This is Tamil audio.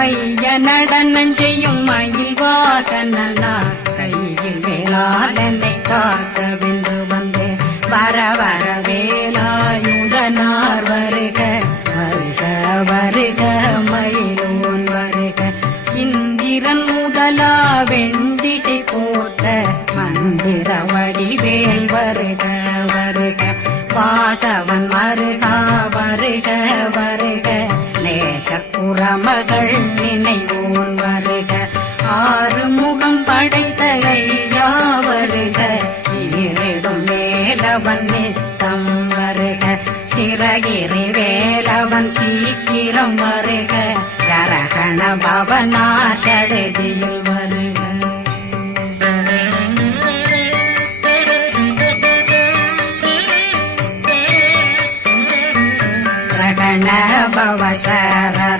மைய நடனம் செய்யும் மயில் வாகனா கையில் வேளாளனை காக்க விந்து வந்தே. வர வர வேலாயுதனார் வருக வருக வருக மயிலோன் வருக. இந்திரன் முதலா வெண்டிசை போட்ட மந்திர வடிவேல் வருக வருக. வாசவன் வருக மகள் நினைவோன் வருக. ஆறு முகம் படைத்த ஐயா வருக இருடும் மேலவன் நித்தம் வருக. சிறகிரி வேலவன் சீக்கிரம் வருக. கரகண பவனாஷடியில் வருக. கணபவசர